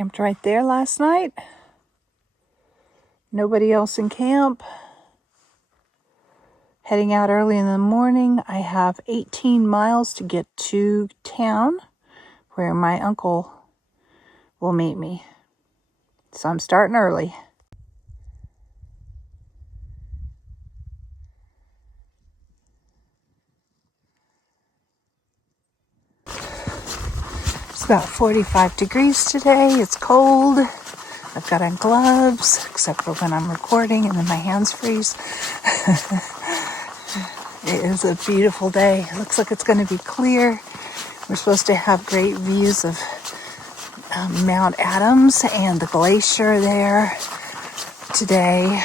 Camped right there last night. Nobody else in camp. Heading out early in the morning. I have 18 miles to get to town where my uncle will meet me. So I'm starting early. It's about 45 degrees today. It's cold. I've got on gloves, except for when I'm recording and then my hands freeze. It is a beautiful day. It looks like it's going to be clear. We're supposed to have great views of Mount Adams and the glacier there today.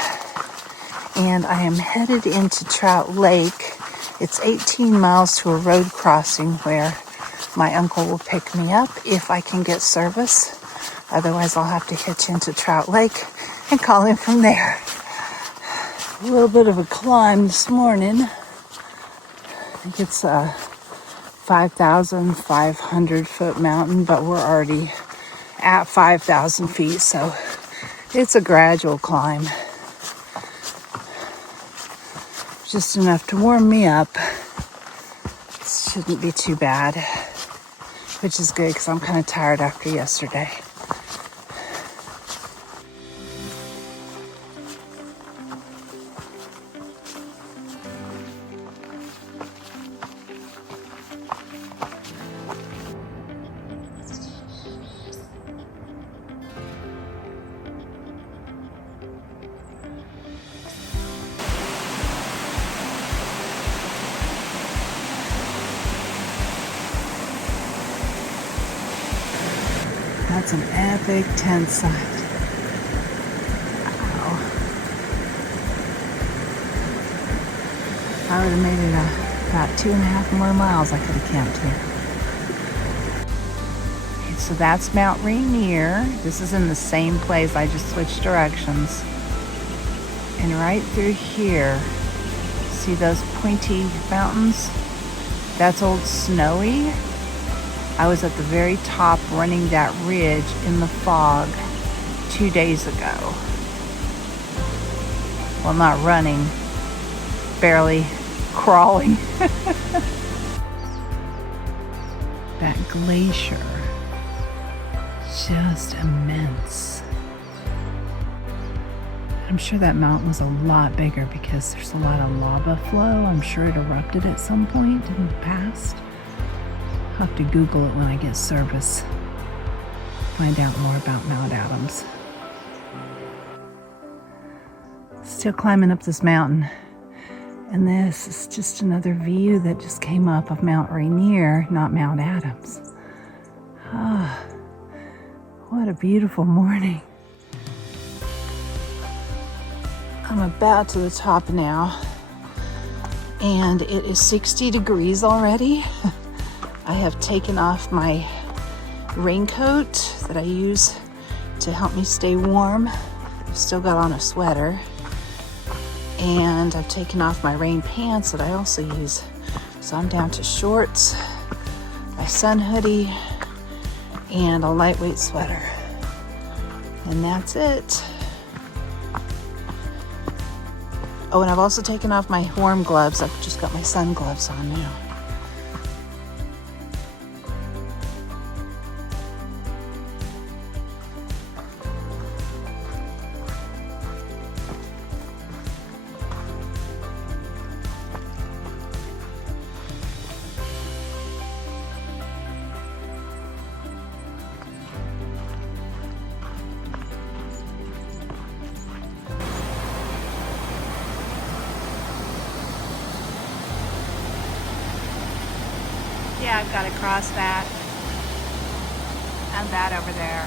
And I am headed into Trout Lake. It's 18 miles to a road crossing where my uncle will pick me up if I can get service. Otherwise, I'll have to hitch into Trout Lake and call him from there. A little bit of a climb this morning. I think it's a 5,500 foot mountain, but we're already at 5,000 feet, so it's a gradual climb. Just enough to warm me up. It shouldn't be too bad, which is good because I'm kind of tired after yesterday. That's an epic tent site. Wow. If I would have made it about 2.5 more miles, I could have camped here. Okay, so that's Mt. Rainier. This is in the same place. I just switched directions. And right through here, see those pointy mountains? That's Old Snowy. I was at the very top running that ridge in the fog 2 days ago. Well, not running, barely crawling. That glacier, just immense. I'm sure that mountain was a lot bigger because there's a lot of lava flow. I'm sure it erupted at some point in the past. I'll have to Google it when I get service. Find out more about Mount Adams. Still climbing up this mountain. And this is just another view that just came up of Mt. Rainier, not Mount Adams. Ah, what a beautiful morning. I'm about to the top now. And it is 60 degrees already. I have taken off my raincoat that I use to help me stay warm. I've still got on a sweater. And I've taken off my rain pants that I also use. So I'm down to shorts, my sun hoodie, and a lightweight sweater. And that's it. Oh, and I've also taken off my warm gloves. I've just got my sun gloves on now. Yeah, I've got to cross that and that over there.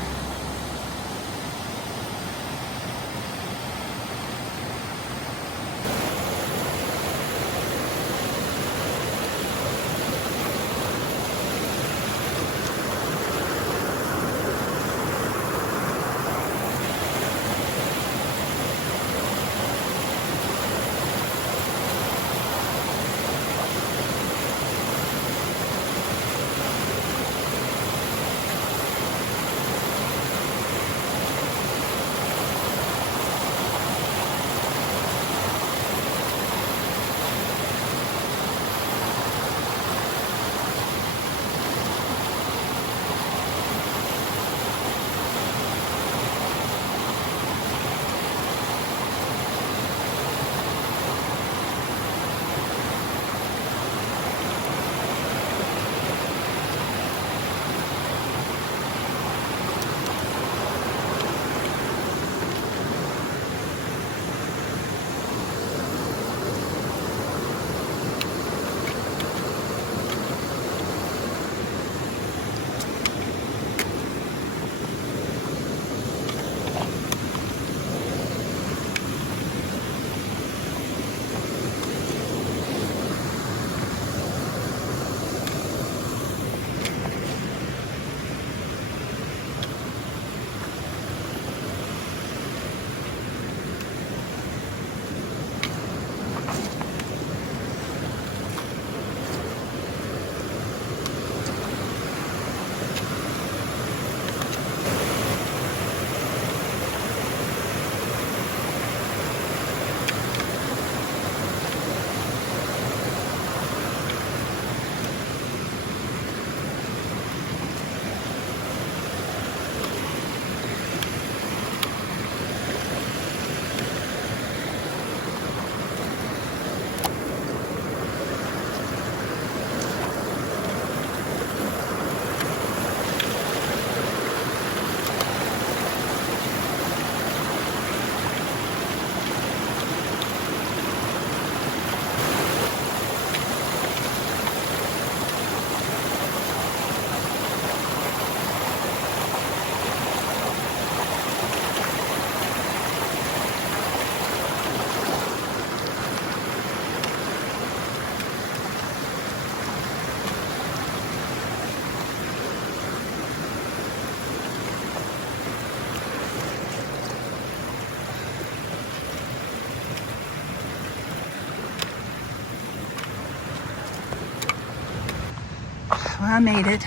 I made it.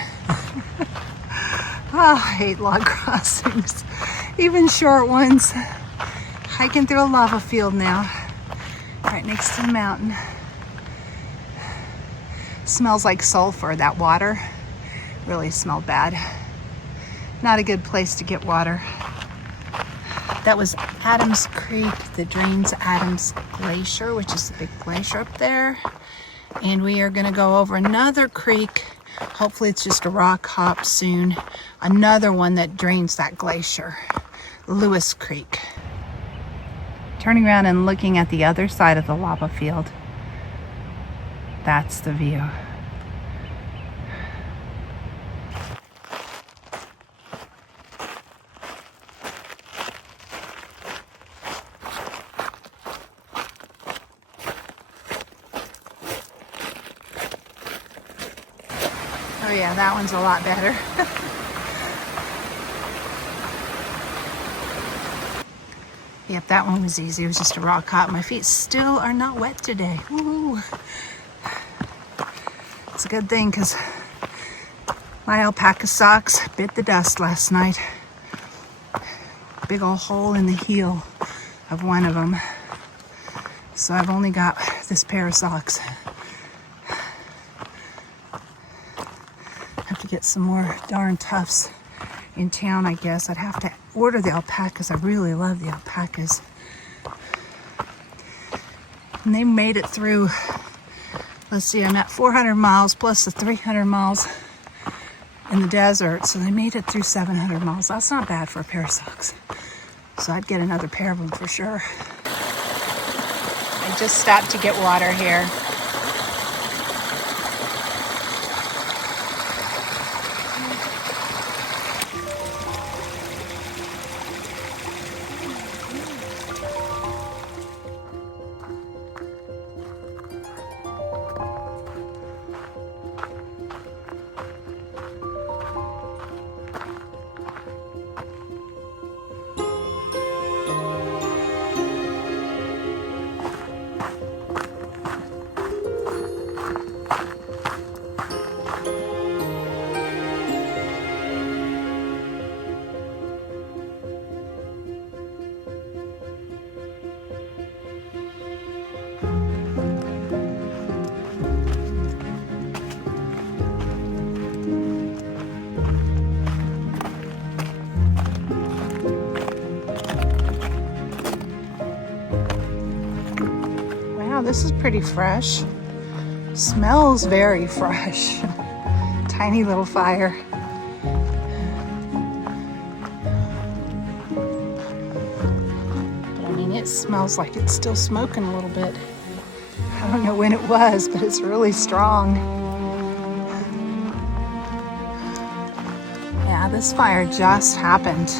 Oh, I hate log crossings, even short ones. Hiking through a lava field now, right next to the mountain. Smells like sulfur, that water. Really smelled bad. Not a good place to get water. That was Adams Creek that drains Adams Glacier, which is the big glacier up there. And we are gonna go over another creek. Hopefully it's just a rock hop soon. Another one that drains that glacier, Lewis Creek. Turning around and looking at the other side of the lava field. That's the view. Oh yeah, that one's a lot better. Yep, that one was easy. It was just a rock hop. My feet still are not wet today. Woo! It's a good thing because my alpaca socks bit the dust last night. Big old hole in the heel of one of them. So I've only got this pair of socks. Have to get some more darn tufts in town, I guess. I'd have to order the alpacas. I really love the alpacas. And they made it through, let's see, I'm at 400 miles plus the 300 miles in the desert. So they made it through 700 miles. That's not bad for a pair of socks. So I'd get another pair of them for sure. I just stopped to get water here. This is pretty fresh. Smells very fresh. Tiny little fire. But I mean, it smells like it's still smoking a little bit. I don't know when it was, but it's really strong. Yeah, this fire just happened.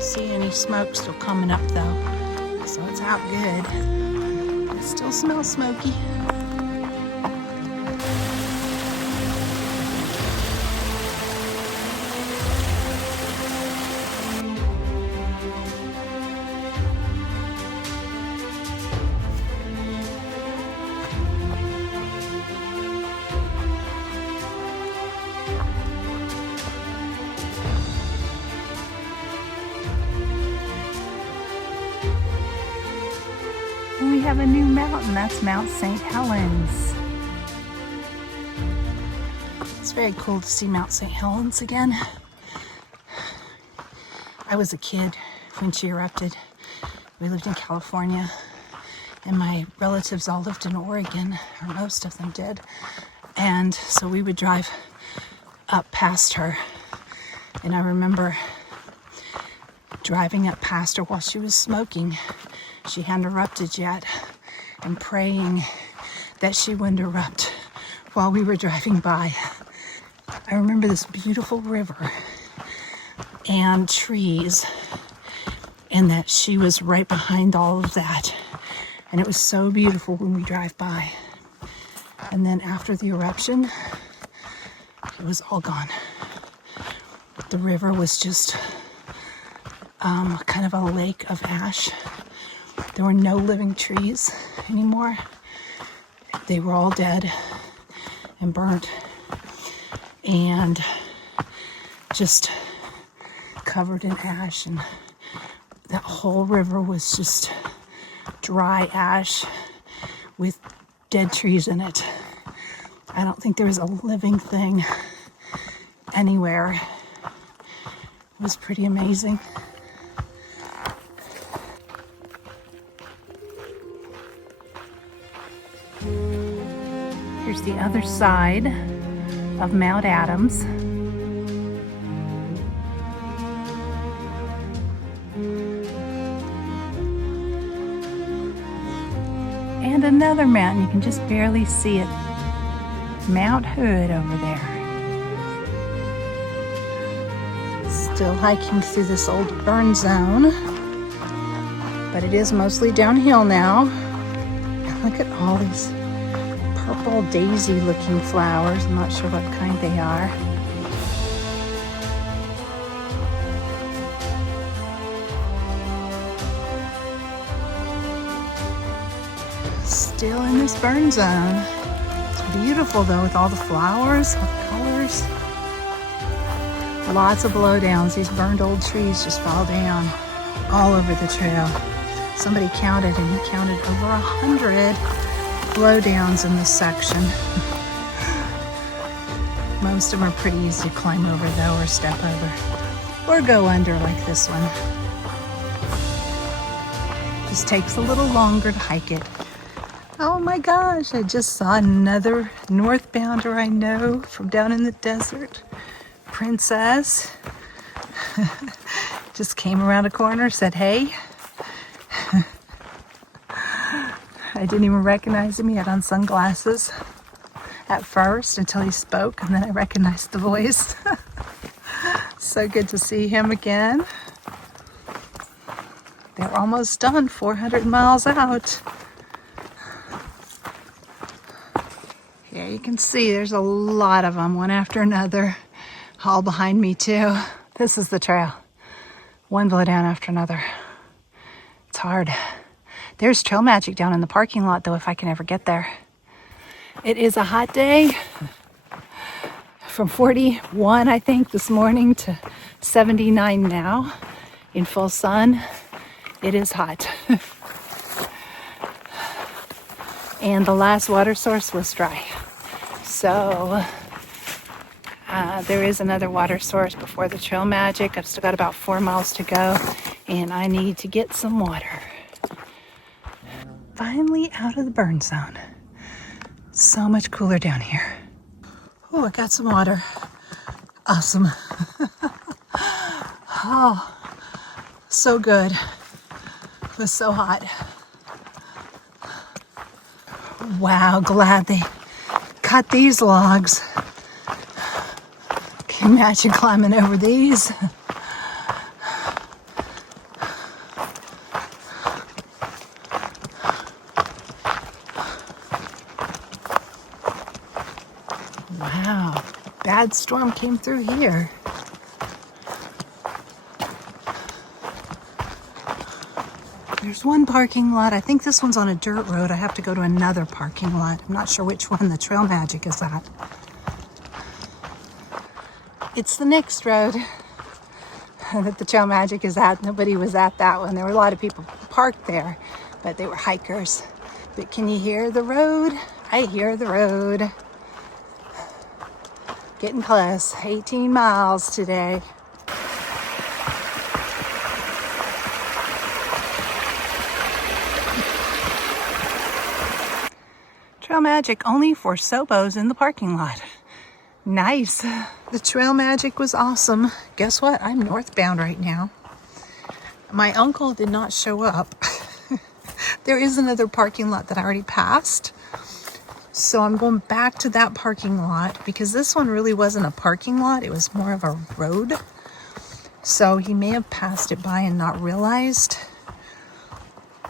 See any smoke still coming up though, so it's out good. It still smells smoky. And we have a new mountain, that's Mount St. Helens. It's very cool to see Mount St. Helens again. I was a kid when she erupted. We lived in California, and my relatives all lived in Oregon, or most of them did. And so we would drive up past her. And I remember driving up past her while she was smoking. She hadn't erupted yet, and praying that she wouldn't erupt while we were driving by. I remember this beautiful river and trees, and that she was right behind all of that. And it was so beautiful when we drive by. And then after the eruption, it was all gone. The river was just kind of a lake of ash. There were no living trees anymore. They were all dead and burnt and just covered in ash, and that whole river was just dry ash with dead trees in it. I don't think there was a living thing anywhere. It was pretty amazing. Here's the other side of Mount Adams. And another mountain, you can just barely see it. Mt.Hood over there. Still hiking through this old burn zone, but it is mostly downhill now. And look at all these purple daisy looking flowers. I'm not sure what kind they are. Still in this burn zone. It's beautiful though, with all the flowers, all the colors. Lots of blowdowns. These burned old trees just fall down all over the trail. Somebody counted, and he counted over 100 blowdowns in this section. Most of them are pretty easy to climb over though, or step over, or go under like this one. Just takes a little longer to hike it. Oh my gosh, I just saw another northbounder I know from down in the desert. Princess. Just came around a corner, said hey. I didn't even recognize him. He had on sunglasses at first until he spoke, and then I recognized the voice. So good to see him again. They're almost done, 400 miles out. Here you can see there's a lot of them, one after another, all behind me too. This is the trail. One blowdown after another. It's hard. There's trail magic down in the parking lot though, if I can ever get there. It is a hot day. From 41, I think, this morning to 79 now in full sun. It is hot. And the last water source was dry. So there is another water source before the trail magic. I've still got about 4 miles to go, and I need to get some water. Finally out of the burn zone. So much cooler down here. Oh, I got some water. Awesome. Oh, so good. It was so hot. Wow, glad they cut these logs. Can you imagine climbing over these? Wow, bad storm came through here. There's one parking lot. I think this one's on a dirt road. I have to go to another parking lot. I'm not sure which one the trail magic is at. It's the next road that the trail magic is at. Nobody was at that one. There were a lot of people parked there, but they were hikers. But can you hear the road? I hear the road. Getting close. 18 miles today. Trail magic only for SOBOs in the parking lot. Nice. The trail magic was awesome. Guess what? I'm northbound right now. My uncle did not show up. There is another parking lot that I already passed. So I'm going back to that parking lot because this one really wasn't a parking lot. It was more of a road. So he may have passed it by and not realized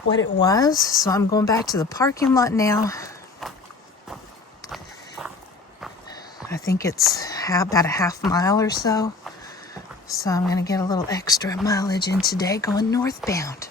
what it was. So I'm going back to the parking lot now. I think it's about a half mile or so. So I'm going to get a little extra mileage in today going northbound.